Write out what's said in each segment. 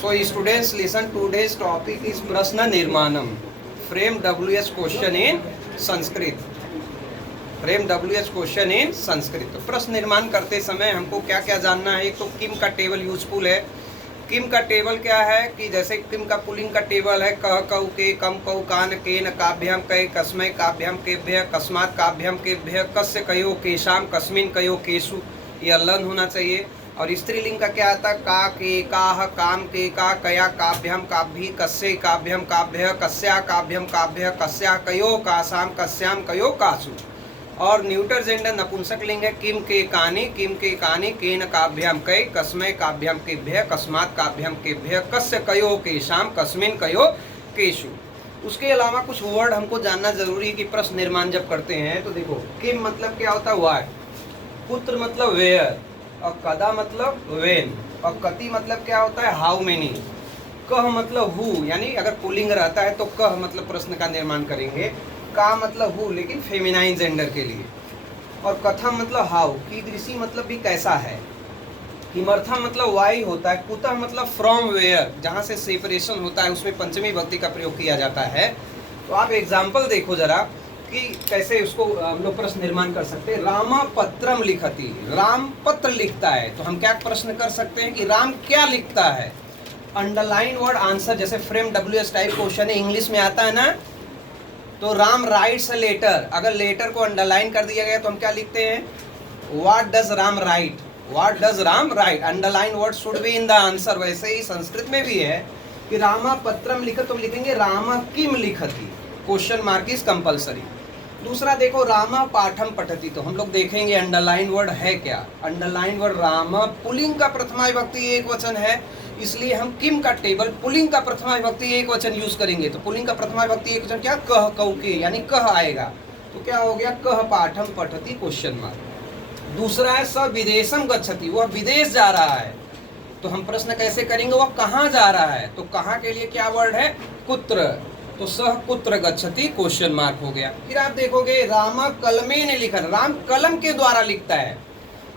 So students listen, today's topic is Prashna Nirmanam. Frame WH question in Sanskrit. Frame WH question in Sanskrit. तो प्रश्न निर्माण करते समय हमको क्या क्या जानना है। एक तो किम का टेबल यूजफुल है। किम का टेबल क्या है कि जैसे किम का पुलिंग का टेबल है कह कऊ के कम कऊ कान केन काभ्याम कय कस्मै काभ्याम केभ्य कस्मात् काभ्याम केभ्य कस्य कयो केशाम कस्मिन कयो केशु, ये लर्न होना चाहिए। और स्त्रीलिंग का क्या आता है का के काह काम के का कया काभ्याम काभ्य कस्य काभ्याम काभ्य कस्या काभ्याम काभ्य कस्या कयो कासाम कस्याम कयो कासु। और न्यूटर जेंडर नपुंसक लिंग है किम के कानी केन काभ्याम कय कस्मै काभ्याम केभ्य कस्मात् काभ्याम केभ्य कस्य कयो केशाम कस्मिन कयो केशु। उसके अलावा कुछ वर्ड हमको जानना जरूरी है कि प्रश्न निर्माण जब करते हैं तो देखो किम मतलब क्या होता है व्हाट, पुत्र मतलब वेयर, और कदा मतलब वेन, और कति मतलब क्या होता है हाउ मेनी, कह मतलब हु, यानी अगर पुल्लिंग रहता है तो कह मतलब प्रश्न का निर्माण करेंगे, का मतलब हु लेकिन फेमिनाइन जेंडर के लिए, और कथम मतलब हाउ, कीदृशी मतलब भी कैसा है, किमर्थम मतलब वाई होता है, कुतः मतलब फ्रॉम वेयर, जहाँ से सेपरेशन होता है उसमें पंचमी भक्ति का प्रयोग किया जाता है। तो आप एग्जाम्पल देखो जरा कि कैसे उसको हम लोग प्रश्न निर्माण कर सकते हैं। रामा पत्रम लिखती, राम पत्र लिखता है, तो हम क्या प्रश्न कर सकते हैं कि राम क्या लिखता है। अंडरलाइन वर्ड आंसर, जैसे फ्रेम WH टाइप क्वेश्चन है इंग्लिश में आता है ना, तो राम राइट्स अ लेटर, अगर लेटर को अंडरलाइन कर दिया गया तो हम क्या लिखते हैं what does Ram right, what does Ram right, underline word should be in the answer. वैसे ही संस्कृत में भी है कि रामा पत्रम लिखत, तो लिखेंगे रामा किम लिखती, क्वेश्चन मार्क इज कंपलसरी। दूसरा देखो रामा पाठम पठती, तो हम लोग देखेंगे अंडरलाइन वर्ड है क्या। अंडरलाइन वर्ड रामा पुल्लिंग का प्रथमा विभक्ति एक वचन है, इसलिए हम किम का टेबल पुल्लिंग का प्रथमा विभक्ति एक वचन यूज करेंगे। तो पुल्लिंग का प्रथमा विभक्ति एक वचन क्या कह कऊ के, यानी कह आएगा, तो क्या हो गया कह पाठम पठती क्वेश्चन मार्क। दूसरा है स विदेशम गच्छति, वह विदेश जा रहा है, तो हम प्रश्न कैसे करेंगे वह कहाँ जा रहा है, तो कहाँ के लिए क्या वर्ड है कुत्र, तो सह कुत्र गच्छति क्वेश्चन मार्क हो गया। फिर आप देखोगे रामा कलमे ने लिखा, राम कलम के द्वारा लिखता है।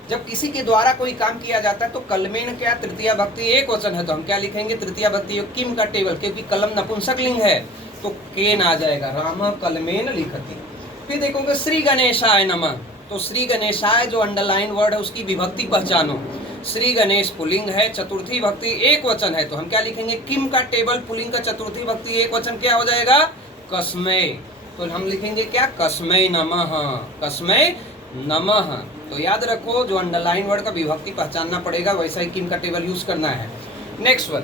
जब किसी के द्वारा कोई काम किया जाता है तो कलमेन क्या तृतीया भक्ति एक वचन है, तो हम क्या लिखेंगे तृतीया भक्ति किम का टेबल, क्योंकि कलम नपुंसक लिंग है तो केन आ जाएगा, राम कलमेन लिखती। फिर देखोगे श्री गणेशाय नमः, तो श्री गणेशाय जो अंडरलाइन वर्ड है उसकी विभक्ति पहचानो। श्री गणेश पुल्लिंग है, चतुर्थी भक्ति एक वचन है, तो हम क्या लिखेंगे किम का टेबल पुल्लिंग का चतुर्थी भक्ति एक वचन क्या हो जाएगा कस्मै, तो हम लिखेंगे क्या कस्मै नमः, कस्मै नमः। तो याद रखो जो अंडरलाइन वर्ड का विभक्ति पहचानना पड़ेगा, वैसा ही किम का टेबल यूज करना है। नेक्स्ट वन,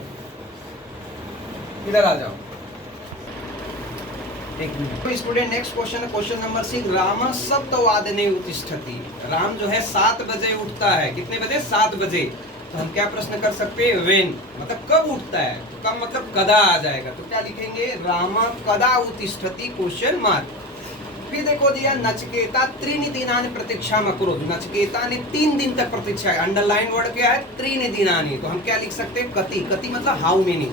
इधर आ जाओ तो स्टूडेंट नेक्स्ट क्वेश्चन है क्वेश्चन नंबर 6, राम सप्तवादने उत्तिष्ठति, राम जो है 7 बजे उठता है, कितने बजे 7 बजे, तो हम क्या प्रश्न कर सकते हैं वेन मतलब कब उठता है, तो कब मतलब कदा आ जाएगा, तो क्या लिखेंगे राम कदा उत्तिष्ठति क्वेश्चन मार्क। फिर देखो दिया नचकेता त्रीनि दिनानि प्रतीक्षा मकुरुत, नचकेता ने 3 दिन तक प्रतीक्षा, अंडरलाइन वर्ड क्या है त्रीनि दिनानि, तो हम क्या लिख सकते हैं कति, कति मतलब हाउ मेनी,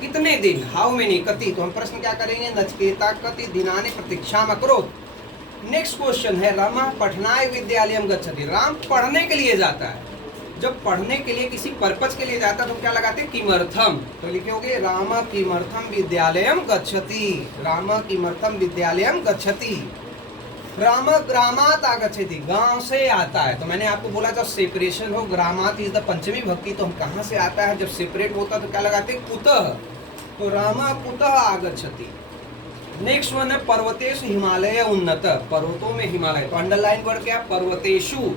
कितने दिन, हाउ मेनी कति, तो हम प्रश्न क्या करेंगे नचकेता कति दिनानि प्रतीक्षा मकुरुत। नेक्स्ट क्वेश्चन है रामा पठनाय विद्यालयम गच्छति, राम पढ़ने के लिए जाता है, जब पढ़ने के लिए किसी पर्पज के लिए जाता है तो क्या लगाते हैं किमर्थम, तो लिखोगे राम किमर्थम विद्यालयम गच्छति, राम किमर्थम विद्यालयम गच्छति। राम ग्रामात आगच्छति, गांव से आता है, तो मैंने आपको बोला जब सेपरेशन हो ग्रामात इज द पंचमी भक्ति, तो हम कहाँ से आता है, जब सेपरेट होता तो क्या लगाते कुतः, तो राम कुतः आगच्छति। नेक्स्ट वन है पर्वतेषु हिमालय उन्नत, पर्वतों में हिमालय, तो अंडरलाइन वर्ड क्या पर्वतेषु,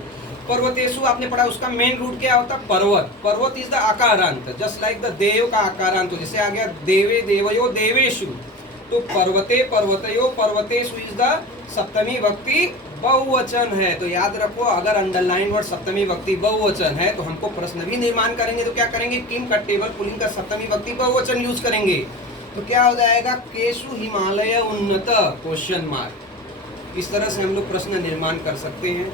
पर्वतेषु आपने पढ़ा उसका मेन रूट क्या होता है पर्वत, पर्वत इज द आकारांत, जस्ट लाइक द देव का आकारांत, जैसे आ गया देवे देवयो देवेशु, तो पर्वते पर्वतयो पर्वतेषु इज द सप्तमी भक्ति बहुवचन है। तो याद रखो अगर अंडरलाइन वर्ड सप्तमी भक्ति बहुवचन है तो हमको प्रश्न भी निर्माण करेंगे तो क्या करेंगे किम का टेबल पुल्लिंग का सप्तमी भक्ति बहुवचन यूज करेंगे, तो क्या हो जाएगा केशु हिमालय उन्नत क्वेश्चन मार्क। इस तरह से हम लोग प्रश्न निर्माण कर सकते हैं।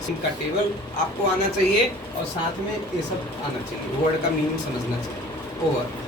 किम का टेबल आपको आना चाहिए और साथ में ये सब आना चाहिए, वर्ड का मीनिंग समझना चाहिए। ओवर।